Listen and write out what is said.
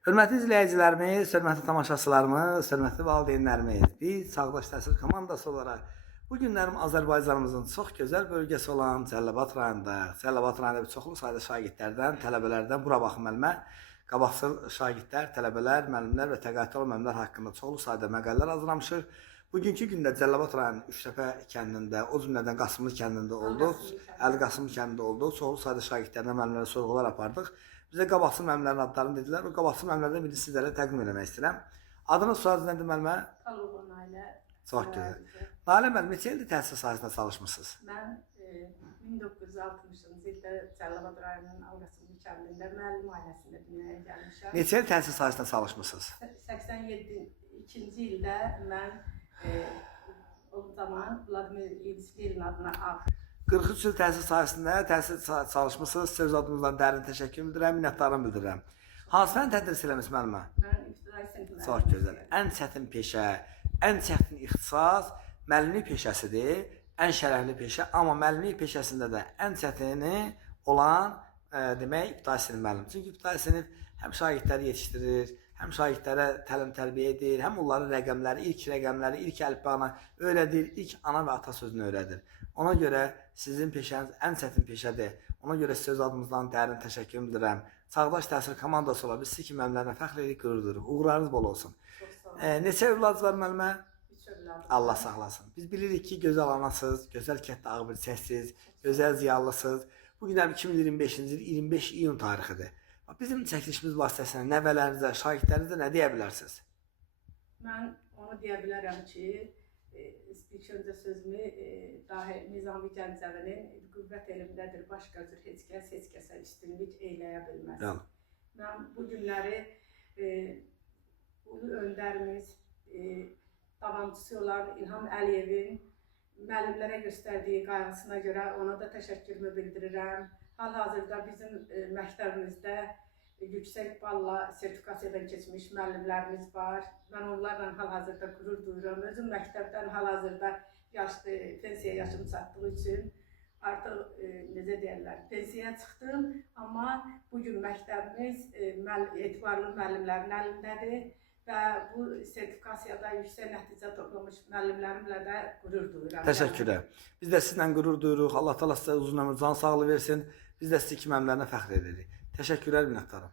Hörmətli izləyicilərimiz, hörmətli tamaşaçılarımız, hörmətli valideynlərimiz, biz Çağdaş Təhsil komandası olaraq bu günlərim Azərbaycanımızın çox gözəl bölgəsi olan Cəlilabad rayonundayıq. Cəlilabad rayonunda çoxlu sayda şagirdlərdən, tələbələrdən bura baxım müəllimə, qabaqcıl şagirdlər, tələbələr, müəllimlər və təqaüdlü müəllimlər haqqında çoxlu sayda məqalələr hazırlamışıq. Bugünkü gündə Cəlilabad rayonunun Üçtəpə kəndində, o cümlədən Qasımlı kəndində olduq, Əli Qasımlı kəndində olduq. Çoxlu sayda şagirdlərdən müəllimlərə sorğular apardıq. Bizə qabaqcıl müəllimlərin adlarını dedilər. O qabaqcıl müəllimlərdən birini sizlərə təqdim etmək istəyirəm. Adınız, soyadınız nədir müəllimə? Qalova Nailə. Çox gözəl. Nailə müəllim, neçə ildir təhsil sahəsində çalışmısınız? Mən 1960-cı ildə Cəlilabad rayonunun Ağqasımlı kəndində müəllim ailəsində dünyaya gəlmişəm. Neçə il təhsil sahəsində çalışmısınız? 87-ci ildə mən o zaman Vladimir İlskiyerin adına 43 il təhsil sahəsində çalışmısınız. Söz adınızdan dərin təşəkkür bildirirəm, minnətdarım bildirirəm. Hansı fən tədris eləmişsiniz müəllimə? mən ibtidai sinif Çox gözəl. Ən çətin peşə, ən çətin ixtisas müəllimlik peşəsidir. Ən şərəfli peşə, amma müəllimlik peşəsində də ən çətini olan demək ibtidai sinif müəllim. Çünki ibtidai sinif həm şagirdləri yetişdirir, həm şagirdlərə təlim-tərbiyə edir, həm onların rəqəmləri, ilk rəqəmləri, ilk əlifbanı öyrədir, ilk ana və ata sözünü öyrədir. Ona görə sizin peşəniz ən çətin peşədir. Ona görə söz adımızdan dərin təşəkkür bildirirəm. Çağdaş təhsil komandası olaraq biz siz kimi müəllimlərlə fəxr edirik, qürur duyuruq. Uğurlarınız bol olsun. Neçə övladınız var müəllimə? 3 övladım. Allah saxlasın. Biz bilirik ki, gözəl anasız, gözəl kətdə ağbirçəksiz, gözəl ziyallısınız. Bu günlər 2025-ci il 25 iyun tarixidir. Bizim çəkilişimiz vasitəsilə nəvələrinizə, şagirdlərinizə nə deyə bilərsiniz? Mən onu deyə bilərəm ki, ilk öncə sözümü dahi Nizami Gəncəvinin qüvvət elmdədir, başqa cür heç kəsə üstünlük eyləyə bilməz. Bəli. Mən bu günləri ulu öndərimiz, davamçısı olan İlham Əliyevin müəllimlərə göstərdiyi qayğısına görə ona da təşəkkürümü bildirirəm. Hal-hazırda bizim məktəbimizdə yüksək balla sertifikasiyadan keçmiş müəllimlərimiz var. Mən onlarla hal-hazırda qürur duyuram. Özüm məktəbdən hal-hazırda pensiya yaşım çatdığı üçün artıq necə deyirlər, pensiyaya çıxdım. Amma bugün məktəbimiz etibarlı müəllimlərin əlindədir və bu sertifikasiyada yüksək nəticə toplamış müəllimlərimlə də qürur duyuram. Təşəkkürlər. Biz də sizlə qürur duyuruq. Allah təala sizə uzun ömür, can sağlığı versin. Biz də sizi kimi müəllimlərinə fəxr edirik. Təşəkkürlər, minnətdarım.